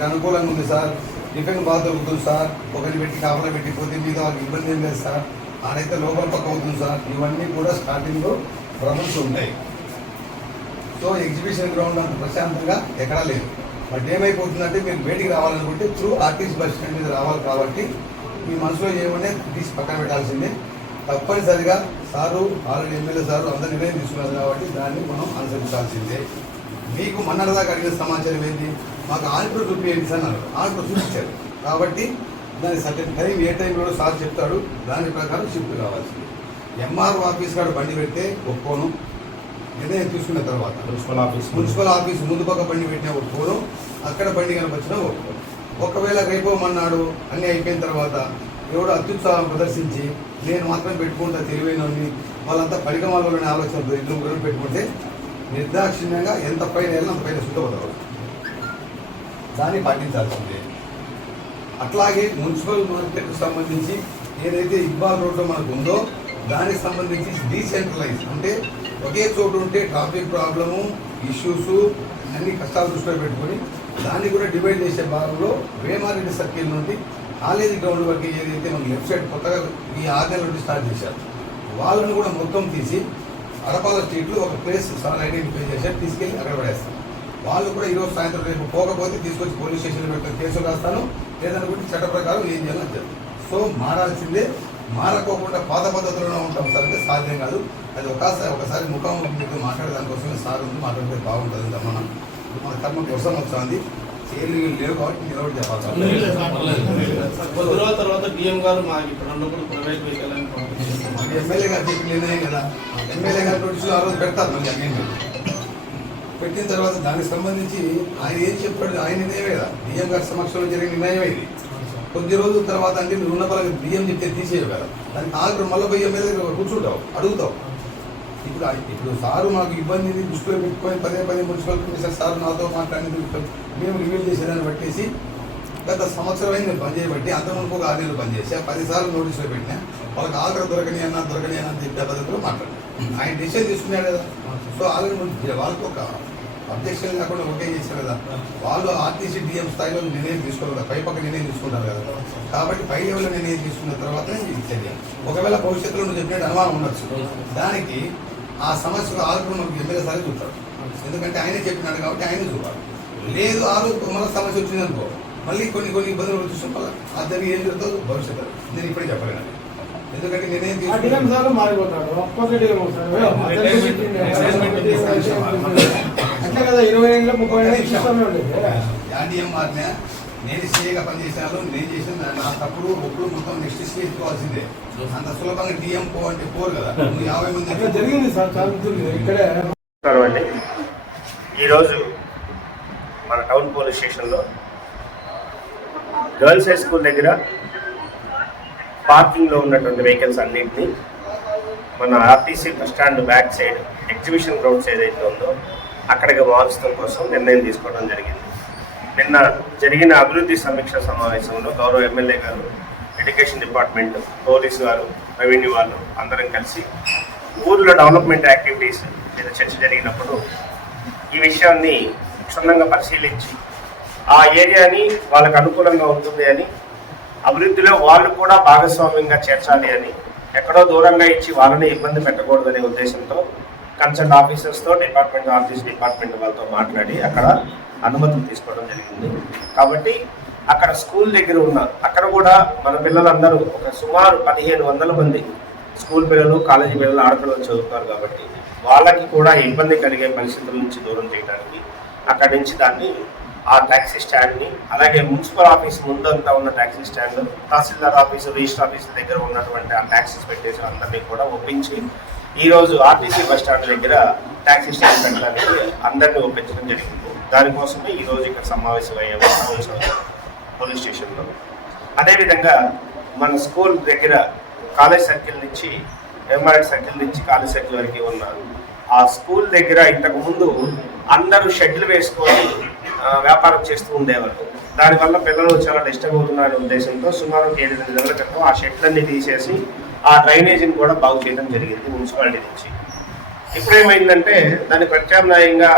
మాకు అనుకూలంగా ఉంది సార్, టిఫిన్ బాగా దొరుకుతుంది సార్, ఒకరిని పెట్టి కాపలా పెట్టిపోతే మీద వాళ్ళకి ఇబ్బంది ఏం లేదు సార్, ఆడైతే లోపల పక్క అవుతుంది సార్, ఇవన్నీ కూడా స్టార్టింగ్లో ప్రాబ్లమ్స్ ఉంటాయి. సో ఎగ్జిబిషన్ గ్రౌండ్ అంత ప్రశాంతంగా ఎక్కడా లేదు. బట్ ఏమైపోతుందంటే మీరు బయటికి రావాలనుకుంటే త్రూ ఆర్టీసీ బస్ స్టాండ్ మీద రావాలి కాబట్టి మీ మనసులో ఏమనే తీసి పక్కన పెట్టాల్సిందే. తప్పనిసరిగా సారు ఆల్రెడీ ఎమ్మెల్యే సారు అందరు నిర్ణయం తీసుకున్నారు కాబట్టి దాన్ని మనం అనుసరించాల్సిందే. మీకు మన్నడదాకా అడిగిన సమాచారం ఏంటి, మాకు ఆర్డర్ చూపించండి సార్ అన్నారు, ఆర్డర్ చూపించారు కాబట్టి దాని సర్టెన్ టైం ఏ టైంలో సార్ చెప్తాడు దాని ప్రకారం షిఫ్ట్ కావాల్సింది. ఎంఆర్ఓ ఆఫీస్ కాడ బండి పెడితే ఒప్పుకోను, నిర్ణయం తీసుకున్న తర్వాత మున్సిపల్ ఆఫీస్ ముందు పక్క బండి పెట్టినా ఒప్పుకోను, అక్కడ బండి కనిపించినా ఒప్పుకోను. ఒకవేళ రేపో మన్నాడు అన్నీ అయిపోయిన తర్వాత ఎవడు అత్యుత్సాహం ప్రదర్శించి నేను మాత్రం పెట్టుకుంటా తెలివైన వాళ్ళంతా పరిగమాలలోని ఆలోచనతో ఇద్దరు ముగ్గురు పెట్టుకుంటే నిర్దాక్షిణ్యంగా ఎంత పైన వెళ్ళినా అంత పైన సుత్తపడతారు. దాన్ని పాటించాల్సిందే. అట్లాగే మున్సిపల్ మార్కెట్కు సంబంధించి ఏదైతే ఇబ్బాల్ రోడ్లో మనకు ఉందో దానికి సంబంధించి డీసెంట్రలైజ్ అంటే ఒకే చోటు ఉంటే ట్రాఫిక్ ప్రాబ్లము ఇష్యూస్ అన్ని కష్టాలు దృష్టిలో పెట్టుకొని దాన్ని కూడా డివైడ్ చేసే భాగంలో వేమారెడ్డి సర్కిల్ నుండి కాలేజీ గ్రౌండ్ వరకు ఏదైతే మనకి లెఫ్ట్ సైడ్ కొత్తగా ఈ 6 నెలల నుండి స్టార్ట్ చేశారు వాళ్ళని కూడా మొత్తం తీసి అడపాల స్ట్రీట్లో ఒక ప్లేస్ సార్ ఐడెంటిఫై చేశారు, తీసుకెళ్ళి అక్కడ పడేస్తాను. వాళ్ళు కూడా ఈరోజు సాయంత్రం రేపు పోకపోతే తీసుకొచ్చి పోలీస్ స్టేషన్లో పెట్టి కేసు రాస్తాను, లేదనుకుంటే చట్ట ప్రకారం ఏం చేయాలని చెప్తాను. సో మారాల్సిందే. మారకోకుండా పాత పద్ధతిలోనే ఉంటాం సార్ అంటే సాధ్యం కాదు. అది ఒకసారి ముఖాముఖి మీతో మాట్లాడేదానికోసమే సార్ ఉంది, మాట్లాడితే బాగుంటుంది మనం. మన కర్మ కోసం వస్తుంది, చేలు లేవు కాబట్టి నిలబడి చెప్పాలి. తర్వాత డిఎం గారు మాకు ఇప్పుడు ప్రైవేట్ వెహికల్ ఎమ్మెల్యే గారు చెప్పిన నిర్ణయం కదా, ఎమ్మెల్యే గారు నోటీసులు ఆ రోజు పెడతారు. మళ్ళీ అన్నీ పెట్టిన తర్వాత దానికి సంబంధించి ఆయన ఏం చెప్పాడు ఆయన నిర్ణయమే కదా, డిఎం గారి సమక్షంలో జరిగిన నిర్ణయం ఇది. కొద్ది రోజుల తర్వాత అంటే మీరు ఉన్న పరంగా బియ్యం చెప్తే తీసేయవు కదా, దానికి ఆల్రెడీ మళ్ళీ పోయి ఎమ్మెల్యే కూర్చుంటావు, అడుగుతావు. ఇప్పుడు సారు మాకు ఇబ్బందిని దృష్టిలో పెట్టుకొని పదే మున్సిపల్ కమిషనర్ సార్ నాతో మాట్లాడిన మేము రివ్యూ చేసేదాన్ని బట్టేసి గత సంవత్సరం అయింది పనిచేయబట్టి అంతకుముందు ఒక 6 నెలలు పనిచేసి 10 సార్లు నోటీసులో పెట్టినా వాళ్ళకి ఆల్రెడీ దొరకని అన్న అని చెప్పే పద్ధతిలో మాట్లాడారు. ఆయన డిసిషన్ తీసుకున్నాడు కదా. సో ఆల్రెడీ వాళ్ళకి ఒక అబ్జెక్షన్ లేకుండా ఒకే చేశారు కదా, వాళ్ళు ఆర్టీసీ డిఎం స్థాయిలో నిర్ణయం తీసుకోవాలి కదా, పై పక్క నిర్ణయం తీసుకుంటారు కదా. కాబట్టి పై లెవెల్లో నిర్ణయం తీసుకున్న తర్వాతనే ఇది చర్య. ఒకవేళ భవిష్యత్తులో నువ్వు చెప్పినట్టు అనుమానం ఉండొచ్చు, దానికి ఆ సమస్యకు ఆల్రెడీ మనకు ఎమ్మెల్యే సార్ చూస్తాడు. ఎందుకంటే ఆయనే చెప్పినాడు కాబట్టి ఆయనే చూడాలి. లేదు ఆ రోజు మళ్ళీ సమస్య వచ్చిందనుకో మళ్ళీ కొన్ని ఇబ్బందులు చూసిన మళ్ళీ అది ఏం జరుగుతుందో భవిష్యత్తు నేను ఇప్పుడే చెప్పలేను. ఎందుకంటే నిర్ణయం యాడిఎం మారినా నేను సీఏగా పనిచేసాను, నేను చేసిన నా తప్పుడు ఒప్పుడు మొత్తం నెక్స్ట్ స్టేజ్ ఎత్తుకోవాల్సిందే. అంత సులభంగా డిఎం పో అంటే పోరు కదా. 50 మంది జరిగింది సార్ ఇక్కడే. ఈరోజు మన టౌన్ పోలీస్ స్టేషన్లో గర్ల్స్ హై స్కూల్ దగ్గర పార్కింగ్లో ఉన్నటువంటి వెహికల్స్ అన్నింటినీ మన RTC bus stand back side exhibition grounds ఏదైతే ఉందో అక్కడికి మార్చడం కోసం నిర్ణయం తీసుకోవడం జరిగింది. నిన్న జరిగిన అభివృద్ధి సమీక్ష సమావేశంలో గౌరవ ఎమ్మెల్యే గారు, ఎడ్యుకేషన్ డిపార్ట్మెంట్, పోలీసు వారు, రెవెన్యూ వాళ్ళు అందరం కలిసి ఊర్లో డెవలప్మెంట్ యాక్టివిటీస్ మీద చర్చ జరిగినప్పుడు ఈ విషయాన్ని క్షుణ్ణంగా పరిశీలించి ఆ ఏరియాని వాళ్ళకు అనుకూలంగా ఉంటుంది అని, అభివృద్ధిలో వాళ్ళు కూడా భాగస్వామ్యంగా చేర్చాలి అని, ఎక్కడో దూరంగా ఇచ్చి వాళ్ళని ఇబ్బంది పెట్టకూడదనే ఉద్దేశంతో కన్సర్న్ ఆఫీసర్స్తో ఆర్టీసీ డిపార్ట్మెంట్ వాళ్ళతో మాట్లాడి అక్కడ అనుమతులు తీసుకోవడం జరిగింది. కాబట్టి అక్కడ స్కూల్ దగ్గర అక్కడ కూడా మన పిల్లలందరూ ఒక సుమారు 1500 మంది స్కూల్ పిల్లలు, కాలేజీ పిల్లలు, ఆడపిల్లలు చదువుతారు. కాబట్టి వాళ్ళకి కూడా ఇబ్బంది కలిగే పరిస్థితుల నుంచి దూరం చేయడానికి అక్కడి నుంచి దాన్ని ఆ ట్యాక్సీ స్టాండ్ని, అలాగే మున్సిపల్ ఆఫీస్ ముందంతా ఉన్న ట్యాక్సీ స్టాండ్, తహసీల్దార్ ఆఫీసు, రిజిస్టర్ ఆఫీస్ దగ్గర ఉన్నటువంటి ఆ ట్యాక్సీస్ పెట్టేసి అందరినీ కూడా ఒప్పించి ఈరోజు ఆర్టీసీ బస్ స్టాండ్ దగ్గర ట్యాక్సీ స్టాండ్ పెట్టడానికి అందరినీ ఒప్పించడం జరిగింది. దానికోసమే ఈరోజు ఇక్కడ సమావేశం అయ్యాము పోలీస్ స్టేషన్లో. అదేవిధంగా మన స్కూల్ దగ్గర కాలేజ్ సర్కిల్ నుంచి ఎంఆర్ఎడ్ సర్కిల్ నుంచి కాలేజ్ సర్కిల్ వరకు ఉన్న ఆ స్కూల్ దగ్గర ఇంతకుముందు అందరూ షెడ్లు వేసుకొని వ్యాపారం చేస్తూ ఉండేవారు. దానివల్ల పిల్లలు చాలా డిస్టర్బ్ అవుతున్నారనే ఉద్దేశంతో సుమారు 7-8 నెలల క్రితం ఆ షెడ్లన్నీ తీసేసి ఆ డ్రైనేజీని కూడా బాగు చేయడం జరిగింది మున్సిపాలిటీ నుంచి. ఇప్పుడేమైందంటే దాని ప్రత్యామ్నాయంగా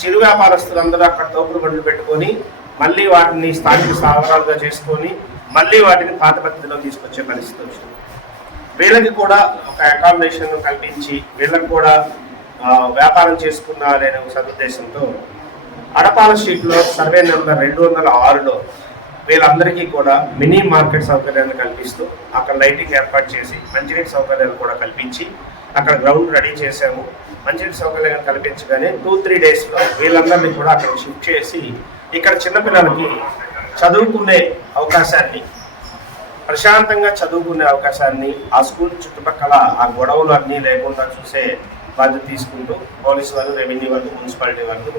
చిరు వ్యాపారస్తులందరూ అక్కడ తోపుడు బండ్లు పెట్టుకొని మళ్ళీ వాటిని స్థానిక స్థావరాలుగా చేసుకొని మళ్ళీ వాటిని పాత పద్ధతిలో తీసుకొచ్చే పరిస్థితి వచ్చింది. వీళ్ళకి కూడా ఒక అకామిడేషన్ కల్పించి వీళ్ళకి కూడా వ్యాపారం చేసుకున్నారనే సదుద్దేశంతో అడపాల స్ట్రీట్లో సర్వే నెంబర్ 206లో వీళ్ళందరికీ కూడా మినీ మార్కెట్ సౌకర్యాన్ని కల్పిస్తూ అక్కడ లైటింగ్ ఏర్పాటు చేసి మంచినీటి సౌకర్యాలు కూడా కల్పించి అక్కడ గ్రౌండ్ రెడీ చేశాము. మంచినీటి సౌకర్యాన్ని కల్పించగానే 2-3 డేస్లో వీళ్ళందరినీ కూడా అక్కడ షిఫ్ట్ చేసి ఇక్కడ చిన్నపిల్లలకి చదువుకునే అవకాశాన్ని, ప్రశాంతంగా చదువుకునే అవకాశాన్ని ఆ స్కూల్ చుట్టుపక్కల ఆ గొడవలు అన్నీ లేకుండా చూసే బాధ్యత తీసుకుంటూ పోలీసు వాళ్ళు, రెవెన్యూ వాళ్ళు, మున్సిపాలిటీ వాళ్ళు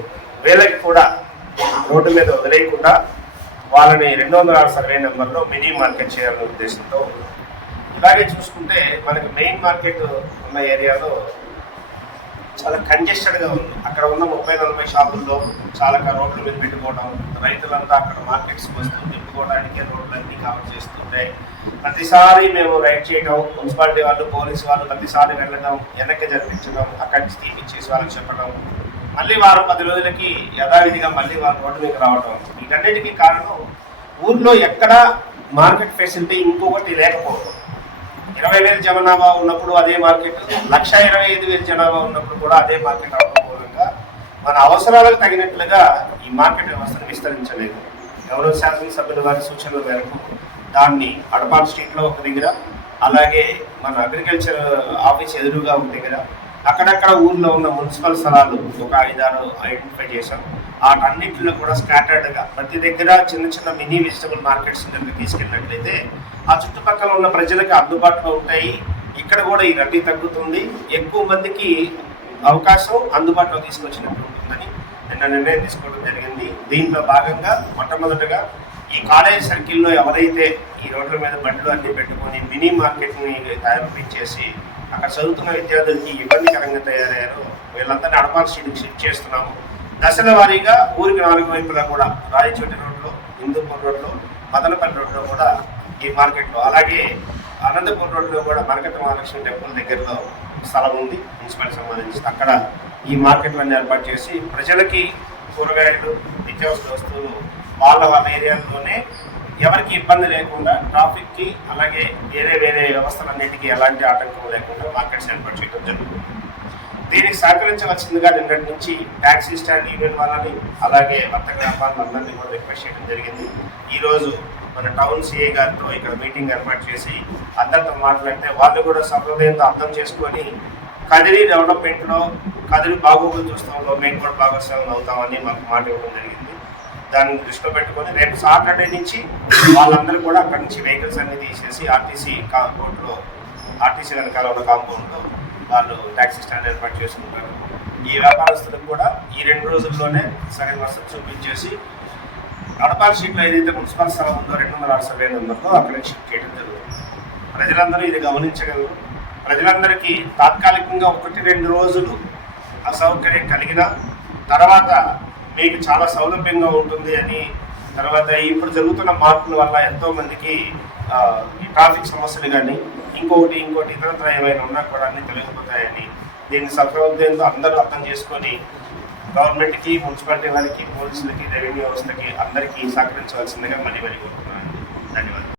వీళ్ళకి కూడా రోడ్డు మీద వదిలేయకుండా వాళ్ళని 206 సర్వే నెంబర్లో మినీ మార్కెట్ చేయాలనే ఉద్దేశంతో. ఇలాగే చూసుకుంటే మనకి మెయిన్ మార్కెట్ ఉన్న ఏరియాలో చాలా కంజెస్టెడ్గా ఉంది. అక్కడ ఉన్న 30-40 షాపుల్లో చాలా రోడ్ల మీద పెట్టుకోవడం, రైతులంతా అక్కడ మార్కెట్స్కి వస్తూ నింపుకోవడానికి రోడ్లన్నీ కవర్ చేస్తుంటాయి. ప్రతిసారి మేము రైడ్ చేయడం, మున్సిపాలిటీ వాళ్ళు, పోలీసు వాళ్ళు ప్రతిసారి వెళ్ళడం, వెనక్కి జరిపించడం, అక్కడి నుంచి తీపిచ్చేసి వాళ్ళకి చెప్పడం, మళ్ళీ 10 రోజులకి యథావిధిగా మళ్ళీ వాళ్ళు రోడ్డు మీద రావడం. వీటన్నిటికీ కారణం ఊర్లో ఎక్కడ మార్కెట్ ఫెసిలిటీ ఇంకొకటి లేకపోవడం. 20,000 జనాభా ఉన్నప్పుడు అదే మార్కెట్, 1,25,000 జనాభా ఉన్నప్పుడు కూడా అదే మార్కెట్ అవడం మూలంగా మన అవసరాలకు తగినట్లుగా ఈ మార్కెట్ వ్యవస్థను విస్తరించలేదు. గౌరవ శాసనసభ్యుల వారి సూచనల మేరకు దాన్ని అడపాల స్ట్రీట్లో ఒక దగ్గర, అలాగే మన అగ్రికల్చర్ ఆఫీస్ ఎదురుగా ఒక దగ్గర, అక్కడక్కడ ఊర్లో ఉన్న మున్సిపల్ స్థలాలు ఒక 5-6 ఐడెంటిఫై చేశాం. వాటన్నింటిలో కూడా స్కాటర్డ్గా ప్రతి దగ్గర చిన్న చిన్న మినీ వెజిటబుల్ మార్కెట్స్ దగ్గర తీసుకెళ్ళినట్లయితే ఆ చుట్టుపక్కల ఉన్న ప్రజలకు అందుబాటులో ఉంటాయి. ఇక్కడ కూడా ఈ రద్దీ తగ్గుతుంది, ఎక్కువ మందికి అవకాశం అందుబాటులో తీసుకొచ్చినట్టు ఉంటుందని నిన్న నిర్ణయం తీసుకోవడం జరిగింది. దీంట్లో భాగంగా మొట్టమొదటగా ఈ కాలేజ్ సర్కిల్లో ఎవరైతే ఈ రోడ్ల మీద బండ్లు అన్ని పెట్టుకొని మినీ మార్కెట్ని తయారుపించేసి అక్కడ చదువుతున్న విద్యార్థులకి ఇబ్బందికరంగా తయారయ్యారు, వీళ్ళందరినీ అడపాల స్ట్రీట్కి షిఫ్ట్ చేస్తున్నాము. దశల వారీగా ఊరికి 4 వైపులా కూడా రాయచోటి రోడ్లో, హిందూపూర్ రోడ్లో, మదనపల్లి రోడ్లో కూడా ఈ మార్కెట్లో, అలాగే అనంతపూర్ రోడ్లో కూడా మరకత మహాలక్ష్మి టెంపుల్ దగ్గరలో స్థలం ఉంది మున్సిపాలిటీ సంబంధించి. అక్కడ ఈ మార్కెట్లన్నీ ఏర్పాటు చేసి ప్రజలకి కూరగాయలు, నిత్యావసర వస్తువులు వాళ్ళ ఏరియాల్లోనే ఎవరికి ఇబ్బంది లేకుండా ట్రాఫిక్కి, అలాగే వేరే వ్యవస్థలన్నిటికీ ఎలాంటి ఆటంకం లేకుండా మార్కెట్స్ ఏర్పాటు చేయడం జరుగుతుంది. దీనికి సహకరించవలసిందిగా నిన్నటి నుంచి ట్యాక్సీ స్టాండ్ యూనియన్ వాళ్ళని, అలాగే వర్తక వ్యాపారులందరినీ కూడా రిక్వెస్ట్ చేయడం జరిగింది. ఈరోజు మన టౌన్ సిఐ గారితో ఇక్కడ మీటింగ్ ఏర్పాటు చేసి అందరితో మాట్లాడితే వాళ్ళు కూడా సంప్రదాయంతో అర్థం చేసుకొని కదిరి డెవలప్మెంట్లో, కదిరి బాగోగులు చూస్తాంలో మేము కూడా భాగస్వామ్యం అవుతామని మాకు మాట ఇవ్వడం జరిగింది. దాన్ని దృష్టిలో పెట్టుకొని రేపు సాటర్డే నుంచి వాళ్ళందరూ కూడా అక్కడి నుంచి వెహికల్స్ అన్ని తీసేసి ఆర్టీసీ రోడ్లో, ఆర్టీసీ వెనకాల ఉన్న కాంపౌండ్లో వాళ్ళు ట్యాక్సీ స్టాండ్ ఏర్పాటు చేసుకుంటారు. ఈ వ్యాపారస్తులకు కూడా ఈ 2 రోజుల్లోనే సరైన వసతి చూపించేసి అడపాల స్ట్రీట్లో ఏదైతే మున్సిపల్ స్థలం ఉందో 206 సర్వే నెంబర్లో అక్కడికి షిఫ్ట్ చేయడం జరుగుతుంది. ప్రజలందరూ ఇది గమనించగలరు. ప్రజలందరికీ తాత్కాలికంగా 1-2 రోజులు అసౌకర్యం కలిగిన తర్వాత మీకు చాలా సౌలభ్యంగా ఉంటుంది అని, తర్వాత ఇప్పుడు జరుగుతున్న మార్పుల వల్ల ఎంతోమందికి ఈ ట్రాఫిక్ సమస్యలు కానీ ఇంకోటి ఇతరత్ర ఏమైనా ఉన్నా కూడా అన్నీ తొలగిపోతాయని, దీన్ని సఫలవంతంతో అందరూ అర్థం చేసుకొని గవర్నమెంట్కి, మున్సిపాలిటీ వారికి, పోలీసులకి, రెవెన్యూ వ్యవస్థకి అందరికీ సహకరించవలసిందిగా మళ్ళీ కోరుతున్నాను. ధన్యవాదాలు.